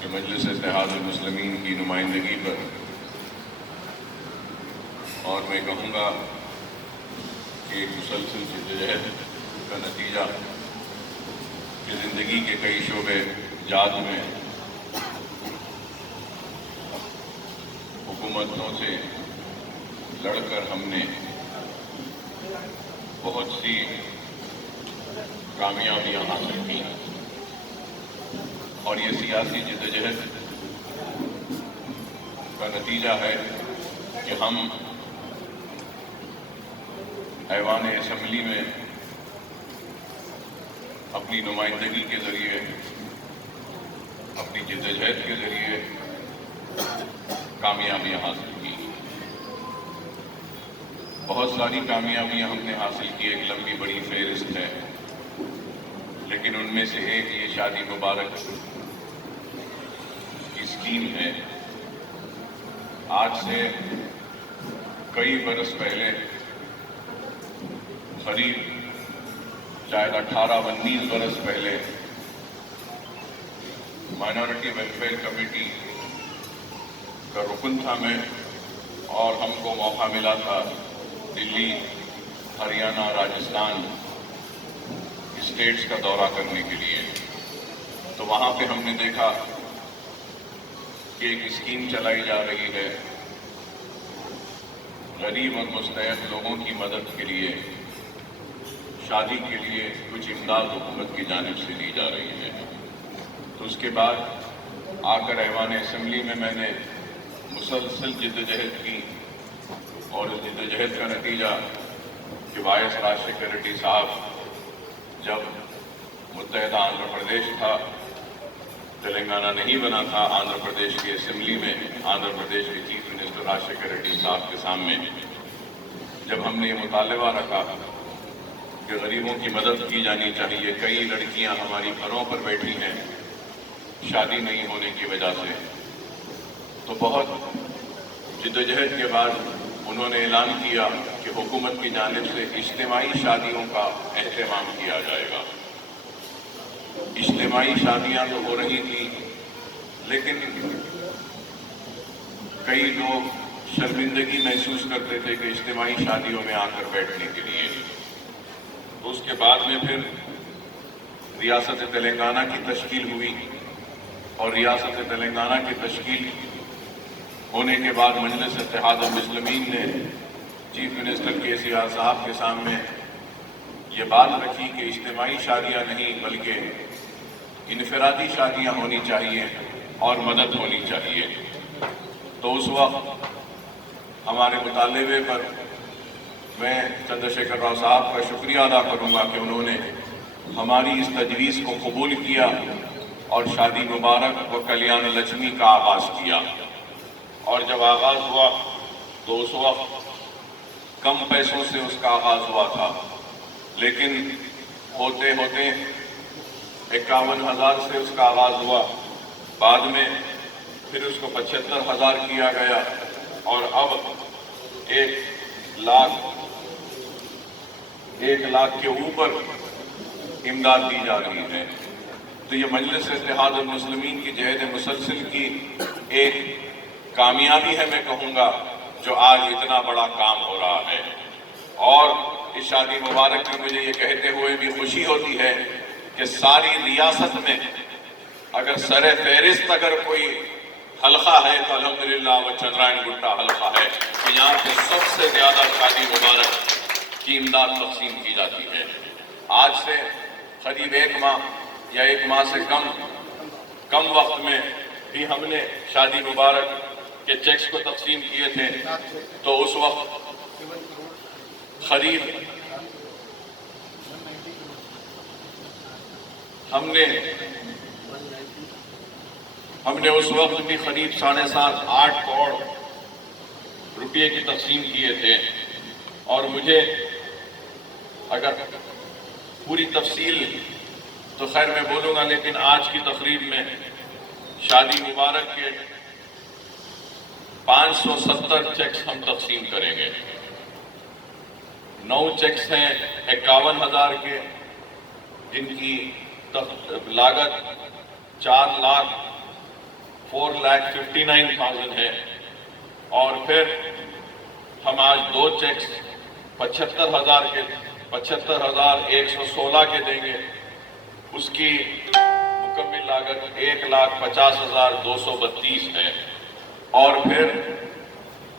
کہ مجلس اتحاد المسلمین کی نمائندگی پر، اور میں کہوں گا کہ ایک مسلسل جدوجہد کا نتیجہ کہ زندگی کے کئی شعبے جات میں حکومتوں سے لڑ کر ہم نے بہت سی کامیابیاں حاصل کی، اور یہ سیاسی جدوجہد کا نتیجہ ہے کہ ہم ایوان اسمبلی میں اپنی نمائندگی کے ذریعے، اپنی جدوجہد کے ذریعے کامیابیاں حاصل کی۔ بہت ساری کامیابیاں ہم نے حاصل کی، ایک لمبی بڑی فہرست ہے، لیکن ان میں سے ایک یہ شادی مبارک کی اسکیم ہے۔ آج سے کئی برس پہلے، قریب شاید 18-19 برس پہلے، مائنارٹی ویلفیئر کمیٹی کا رکن تھا میں، اور ہم کو موقع ملا تھا دلی، ہریانہ، راجستھان اسٹیٹس کا دورہ کرنے کے لیے۔ تو وہاں پہ ہم نے دیکھا کہ ایک اسکیم چلائی جا رہی ہے غریب اور مستحق لوگوں کی مدد کے لیے، شادی کے لیے کچھ امداد حکومت کی جانب سے دی جا رہی ہے۔ تو اس کے بعد آ کر ایوان اسمبلی میں نے مسلسل جدوجہد کی، اور اس جدوجہد کا نتیجہ کہ وائس راشٹریہ ریڈی صاحب جب متحدہ آندھرا پردیش تھا، تلنگانہ نہیں بنا تھا، آندھرا پردیش کی اسمبلی میں آندھرا پردیش کے چیف منسٹر راشٹریہ ریڈی صاحب کے سامنے جب ہم نے یہ مطالبہ رکھا کہ غریبوں کی مدد کی جانی چاہیے، کئی لڑکیاں ہماری گھروں پر بیٹھی ہیں شادی نہیں ہونے کی وجہ سے، تو بہت جدوجہد کے بعد انہوں نے اعلان کیا کہ حکومت کی جانب سے اجتماعی شادیوں کا اہتمام کیا جائے گا۔ اجتماعی شادیاں تو ہو رہی تھیں، لیکن کئی لوگ شرمندگی محسوس کرتے تھے کہ اجتماعی شادیوں میں آ کر بیٹھنے کے لیے۔ تو اس کے بعد میں پھر ریاست تلنگانہ کی تشکیل ہوئی، اور ریاست تلنگانہ کی تشکیل ہونے کے بعد مجلس اتحاد المسلمین نے چیف منسٹر KCR صاحب کے سامنے یہ بات رکھی کہ اجتماعی شادیاں نہیں بلکہ انفرادی شادیاں ہونی چاہیے اور مدد ہونی چاہیے۔ تو اس وقت ہمارے مطالبے پر میں چندرشیکھر راؤ صاحب کا شکریہ ادا کروں گا کہ انہوں نے ہماری اس تجویز کو قبول کیا اور شادی مبارک و کلیان لچمی کا آغاز کیا۔ اور جب آغاز ہوا تو اس وقت کم پیسوں سے اس کا آغاز ہوا تھا، لیکن ہوتے ہوتے 51,000 سے اس کا آغاز ہوا، بعد میں پھر اس کو 75,000 کیا گیا، اور اب 1 لاکھ کے اوپر امداد دی جا رہی ہے۔ تو یہ مجلس اتحاد المسلمین کی جہد مسلسل کی ایک کامیابی ہے، میں کہوں گا، جو آج اتنا بڑا کام ہو رہا ہے۔ اور اس شادی مبارک میں مجھے یہ کہتے ہوئے بھی خوشی ہوتی ہے کہ ساری ریاست میں اگر سر فہرست اگر کوئی حلقہ ہے تو الحمدللہ وہ چندرائن گٹا حلقہ ہے، کہ یہاں پہ سب سے زیادہ شادی مبارک کی امداد تقسیم کی جاتی ہے۔ آج سے قریب 1 ماہ یا 1 ماہ سے کم وقت میں بھی ہم نے شادی مبارک کے چیکس کو تقسیم کیے تھے، تو اس وقت قریب ہم نے اس وقت بھی قریب 7.5-8 کروڑ روپے کی تقسیم کیے تھے۔ اور مجھے اگر پوری تفصیل تو خیر میں بولوں گا، لیکن آج کی تقریب میں شادی مبارک کے 570 چیکس ہم تقسیم کریں گے۔ 9 چیکس ہیں 51,000 کے، جن کی لاگت 4,59,000 है। और फिर हम आज 2 चेक्स 75,116 के देंगे, उसकी मुकम्मल लागत 1,50,232 है। और फिर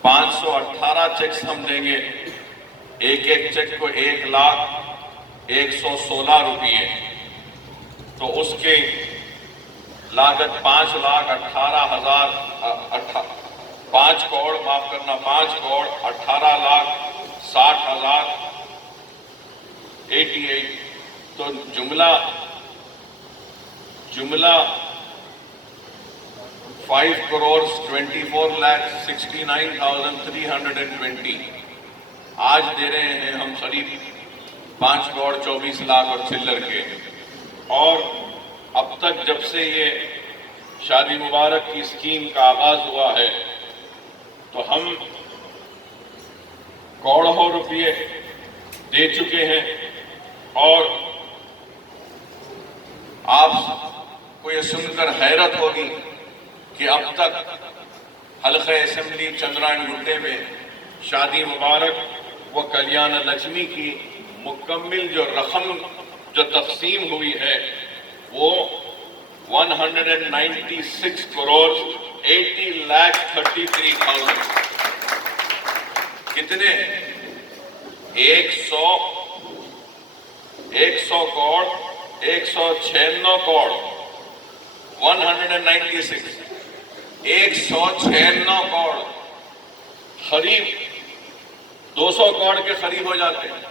518 चेक्स हम देंगे, एक एक चेक को 1,01,16 रुपये, तो उसकी लागत 5,60,000 तो जुमला 5,24,69,320 आज दे रहे हैं हम करीब 5,24,00,000 और चिल्लर के। और अब तक जब से ये शादी मुबारक की स्कीम का आगाज हुआ है तो हम करोड़ों रुपये दे चुके हैं। और आपको ये सुनकर हैरत होगी कि अब तक हल्क़े असेंबली चंद्रायन गुट्टे में शादी मुबारक व कल्याण लक्ष्मी की मुकम्मल जो रकम जो तकसीम हुई है वो 196,80,33,000 कितने 100 करोड़ 196 करोड़ 196 करोड़ करीब 200 करोड़ के करीब हो जाते हैं।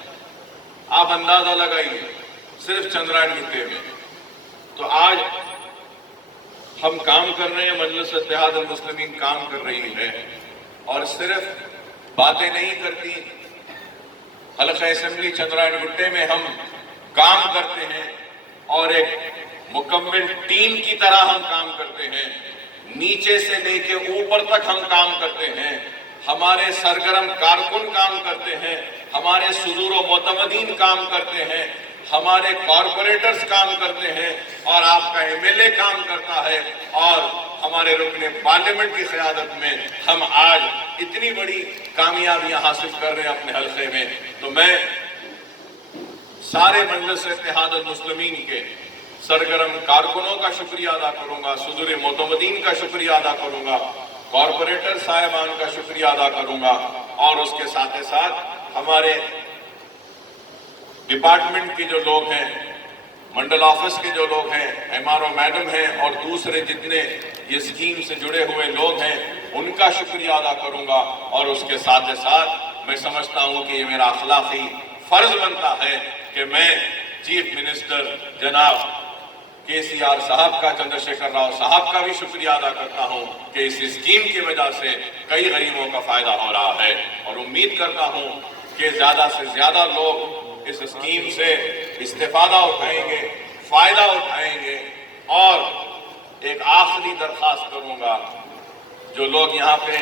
आप अंदाजा लगाइए सिर्फ चंद्रायन गुट्टे में। तो आज हम काम कर रहे हैं, मजलिस इत्तेहाद अल मुस्लिमीन काम कर रही है और सिर्फ बातें नहीं करती। हल्क़े असेंबली चंद्रायन गुट्टे में हम काम करते हैं और एक मुकम्मल टीम की तरह हम काम करते हैं। नीचे से लेके ऊपर तक हम काम करते हैं। हमारे सरगर्म कारकुन काम करते हैं, हमारे सुदूर व मोतमदीन काम करते हैं, हमारे कॉरपोरेटर्स काम करते हैं और आपका एमएलए काम करता है और हमारे रुकने पार्लियामेंट की क़यादत में हम आज इतनी बड़ी कामयाबियां हासिल कर रहे हैं अपने हल्के में। तो मैं सारे मजलिस इत्तेहाद अल मुस्लिमीन के सरगर्म कारकुनों का शुक्रिया अदा करूंगा, सुदूर मोतमदीन का शुक्रिया अदा करूंगा, कॉरपोरेटर साहिबान का शुक्रिया अदा करूंगा और उसके साथ ही साथ हमारे डिपार्टमेंट के जो लोग हैं, मंडल ऑफिस के जो लोग हैं, एमआरओ मैडम हैं और दूसरे जितने ये स्कीम से जुड़े हुए लोग हैं उनका शुक्रिया अदा करूंगा। और उसके साथ ही साथ मैं समझता हूं कि ये मेरा अखलाकी फर्ज बनता है कि मैं चीफ मिनिस्टर जनाब KCR साहब का, चंद्रशेखर राव साहब का भी शुक्रिया अदा करता हूं कि इस स्कीम की वजह से कई गरीबों का फायदा हो रहा है और उम्मीद करता हूं कि ज्यादा से ज्यादा लोग इस स्कीम से इस्तेफादा उठाएंगे, फायदा उठाएंगे। और एक आखिरी दरखास्त करूंगा, जो लोग यहाँ पे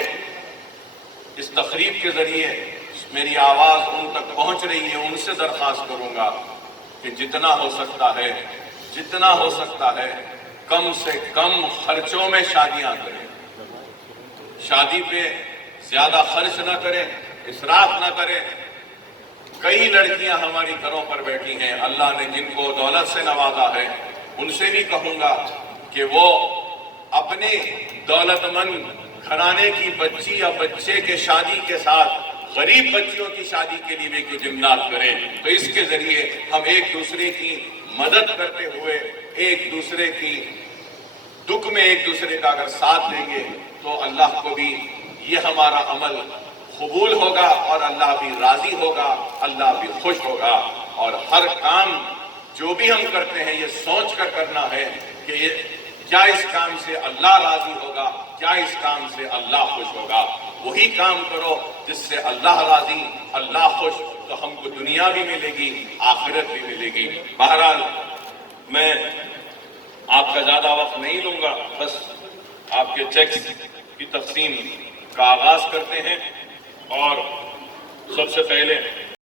इस तकरीब के जरिए मेरी आवाज उन तक पहुंच रही है, उनसे दरखास्त करूंगा कि जितना हो सकता है कम से कम खर्चों में शादियां करें। शादी पे ज्यादा खर्च ना करें, इसराफ ना करें। कई लड़कियां हमारी घरों पर बैठी हैं, अल्लाह ने जिनको दौलत से नवाजा है, उनसे भी कहूंगा कि वो अपने दौलतमंद घराने की बच्ची या बच्चे के शादी के साथ गरीब बच्चियों की शादी के लिए भी कुछ इमदाद करें। तो इसके जरिए हम एक दूसरे की मदद करते हुए, एक दूसरे की दुख में एक दूसरे का अगर साथ देंगे तो अल्लाह को भी ये हमारा अमल कबूल होगा और अल्लाह भी राजी होगा, अल्लाह भी खुश होगा। और हर काम जो भी हम करते हैं ये सोच कर करना है कि ये क्या इस काम से अल्लाह राजी होगा, क्या इस काम से अल्लाह खुश होगा। वही काम करो जिससे अल्लाह राजी, अल्लाह खुश, तो हमको दुनिया भी मिलेगी, आखिरत भी मिलेगी। बहरहाल मैं आपका ज्यादा वक्त नहीं लूंगा, बस आपके चेक्स की तकसीम का आगाज करते हैं। और सबसे पहले